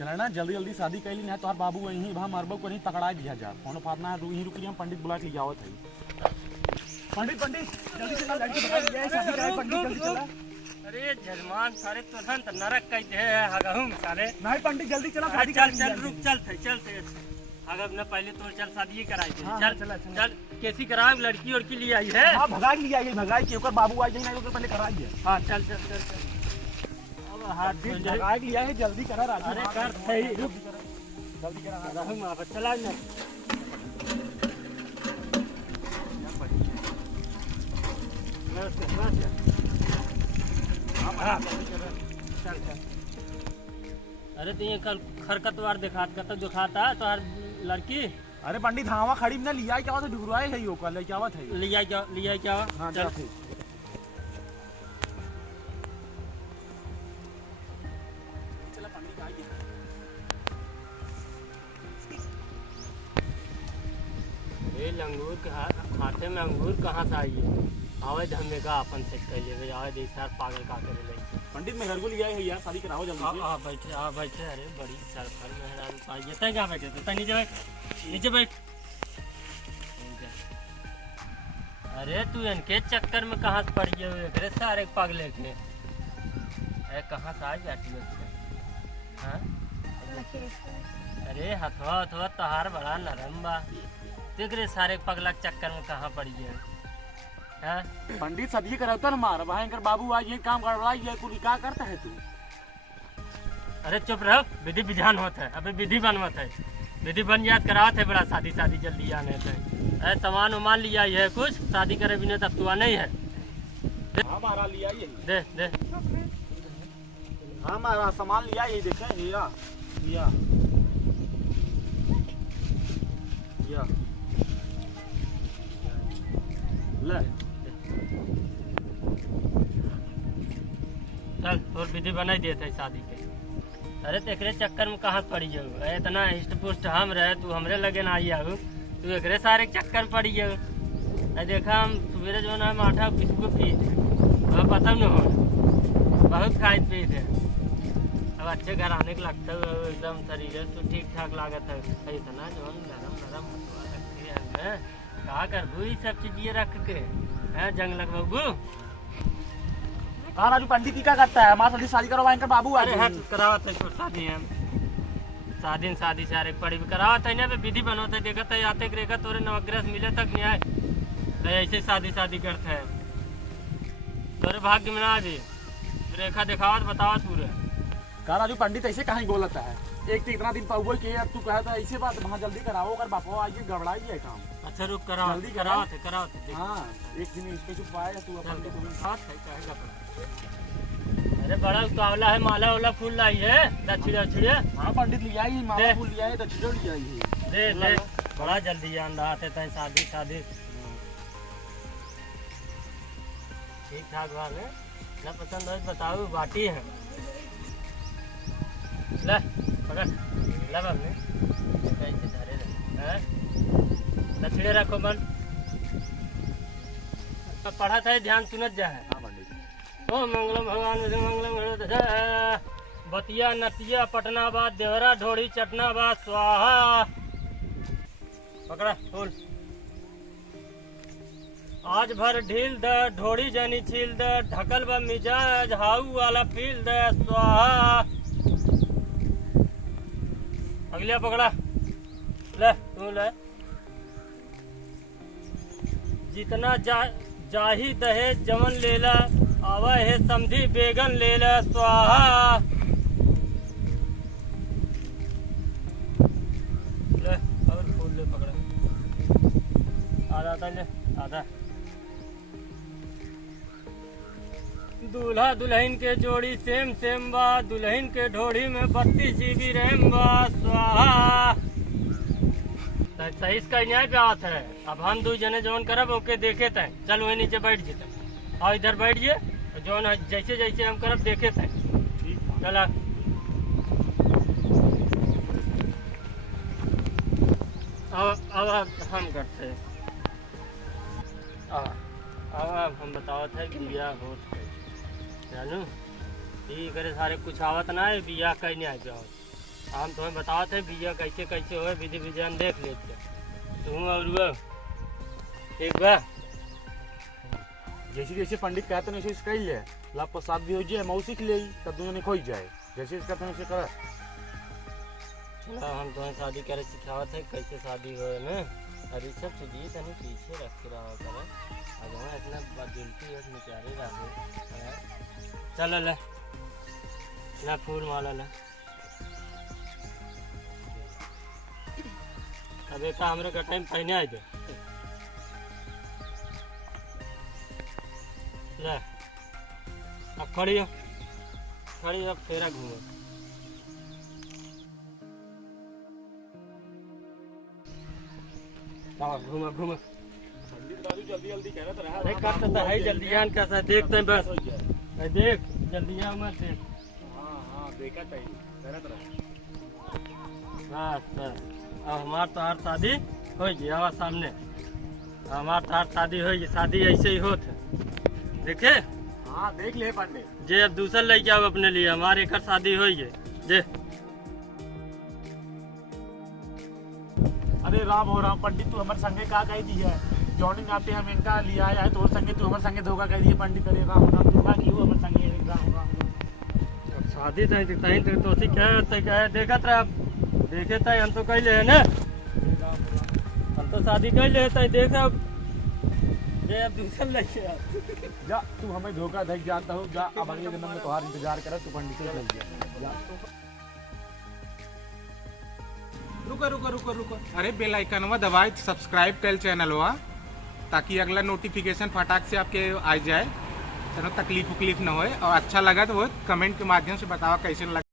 चला ना जल्दी जल्दी शादी कैली ना तोहर बाबू वहीं वहाँ मरबो को नहीं पकड़ा दिया जा कौन फातना रूही रुकी हम पंडित बुला के जावत है पंडित जल्दी चला लड़की बता दिया है शादी कराए पंडित जल्दी चला। अरे जजमान सारे तुरंत नरक कह दे हगहू सारे नहीं पंडित जल्दी चला शादी चल चल रुक चलते अगर न पहले तो चल शादी कराई दे हाँ, चल चला चल कैसी करा लड़की और की लिए आई है। हां भगा के लिया ये भगा के ओकर बाबू आ जाई ना ओकर पहले कराई है। हां चल अब हाथ धो ले भगा के लिया है जल्दी करा राजू। अरे कर सही रुक जल्दी करा हगहू मां पर चला ना अरे तो ये कल खरकतवार दिखाता तो हर लड़की। अरे पंडित हावा खड़ी में ना लिया क्या बात है ढुकराए है यो कल क्या बात है लिया क्या हां चल चल चला पंडित आ गया। ये लंगूर के हाथे में अंगूर कहाँ से आई है आवे धमे का अपन सेट कर ले आवे देख यार पागल का करे ले पंडित मैं घर को लिया है यार शादी कराओ जल्दी आ बैठे अरे बड़ी सरफर मेहरान पाई तय कहाँ बैठे तो नीचे बैठ अरे तू इनके चक्कर में कहाँ से पड़ गए अरे सारे पागले के अरे कहाँ से आई जाती है हाँ अरे हथवा तहार बड़ा नरम बा देख रे सारे पगला चक्कर में कहाँ पड़ गए हाँ? पंडित शादी कराता ना मार भयंकर बाबू आज ये काम गड़बड़ाई है कुल क्या करता है तू। अरे चुप रहो विधि विधान होता है अबे विधि बनवत है विधि बन याद करावत है बड़ा शादी जल्दी आने थे अरे सामान उमान लिया है कुछ शादी करे बिना तब तू नहीं है हमारा लिया ये दे हमारा सामान लिया ये देखे लिया ले चल और विधि बना दिए थे शादी के। अरे तेरे चक्कर में कहाँ पड़ी जाऊ इतना हिस्ट पुष्ट हम रहे तू हमरे लगे ना आई आऊ तू एक सारे चक्कर में पड़ी जाऊ देखा हम सवेरे जो ना माठा बिस्कुट पी थे अब पता न हो बहुत खाए पी थे अब अच्छे घर आने के लगता है एकदम शरीर तो ठीक ठाक लागत है इतना जो नरम लगती है कहा कर ये सब चीज ये रख के है जंग लगवाबू कहा राजू पंडित क्या करता है हमारा शादी करवाएंगे बाबू अरे हाथ करावत है शादी है शादी सारे पड़ी भी करावत है ना विधि बनवत है देखत है आते रेखा तोरे नवग्रह मिले तक न्याय ऐसे शादी करते है तोरे भाग्य में ना दे रेखा दिखावत बतावत पूरे कहा राजू पंडित ऐसे कहीं बोलता है एक तो इतना दिन पहुल के अब तू कहता है ऐसे बात वहाँ जल्दी कराओ कर बापा आइए गड़बड़ाई है काम। अच्छा रुक कराओ जल्दी करावत है हाँ एक दिन इसके चुप पाए तू अपन के तुम्हें हाथ है कहेगा अरे बड़ा उतावला है माला वाला फूल लाई है दक्षिण हाँ पंडित लिया ही माला फूल लिया है दक्षिण लिया ही दे बड़ा जल्दी जान रहा थे शादी ठीक ठाक बात है ना पसंद है बताओ बाटी है ले पकड़ ले हमने कैसे धरे हैं दक्षिणे रखो मन पढ़ा था ध्यान सुनत जा है ओ मंगलम भगवान मंगलम बतिया नतिया पटना बाद देवरा ढोड़ी चटना बाद स्वाहा पकड़ा फूल आज भर ढील द ढोड़ी जनी छील द ढकल ब मिजाज हाउ वाला फील द स्वाहा अगलिया पकड़ा ले तू ले जितना जाही दहे जवन लेला आवा है समधी बेगन लेला स्वाहा ले और फूल ले पकड़ा आधा ले आधा दूल्हा दुल्हन के जोड़ी सेम बा दुल्हन के ढोड़ी में 32 GB रैम बा स्वाहा सही का न्याय पे आत है अब हम दो जने जौन करब ओके देखे थे चल वही नीचे बैठ जेते और इधर बैठ जे जौन जैसे जैसे हम करब देखे थे चला अब हम करते अब हम बताओ थे कि बिया हो जानू ये करे सारे कुछ आवत ना है बिया कहीं नहीं आ जाओ हम तुम्हें बताओ थे बिया कैसे कैसे हो विधि विधान देख लेते तुम और वो ठीक बा। जैसे जैसे पंडित कहते हैं वैसे कही ले लाभ प्रसाद भी हो जाए मौसी के लिए तब दोनों ने खोई जाए जैसे कहते हैं वैसे कर। चलो हम तुम्हें शादी करे सिखावत है कैसे शादी हो ना। अरे सब चीज़ तनी पीछे रख के रहा करे अब हम इतना गिनती है निचारे रहे। चलो ले ना फूल माला ले अब एक हमरे का टाइम पहने आए थे ले अब खड़ी अब फेरा घूमो। घूमा घूमा पंडित दादू जल्दी जल्दी कह रहा अरे करते तो है जल्दी कैसा देखते हैं बस देख जल्दी आओ मत देख। हाँ देखा था करत रहा। बस अब हमार तो हर शादी हो गई आवा सामने हमार तो हर शादी हो गई शादी ऐसे ही होत है देखे। हाँ देख ले पंडित जे अब दूसरा लेके आओ अपने लिए हमारे एक शादी हो गई जे। अरे राम हो राम पंडित तू हमारे संगे का कह दी है जॉइनिंग आते हम इनका लिया आया है तो संगे तू हमारे संगे धोखा कह दिए पंडित। अरे राम राम धोखा क्यों हमारे संगे राम राम। शादी तो दिखता ही तो ठीक है देखत रहे देखे थे हम तो कह ले है ना हम तो शादी कर ले देख अब जे अब दूसरा लेके आ जा तू हमें धोखा दे जाता हो जा अब अगले जन्म में तुम्हारा इंतजार करे तू पंडित से चल जा। रुको अरे बेल आइकनवा दबाए सब्सक्राइब कर चैनलवा ताकि अगला नोटिफिकेशन फटाक से आपके आ जाए। चलो तकलीफ उकलीफ ना होए और अच्छा लगा तो वो कमेंट के माध्यम से बताओ कैसे लगा।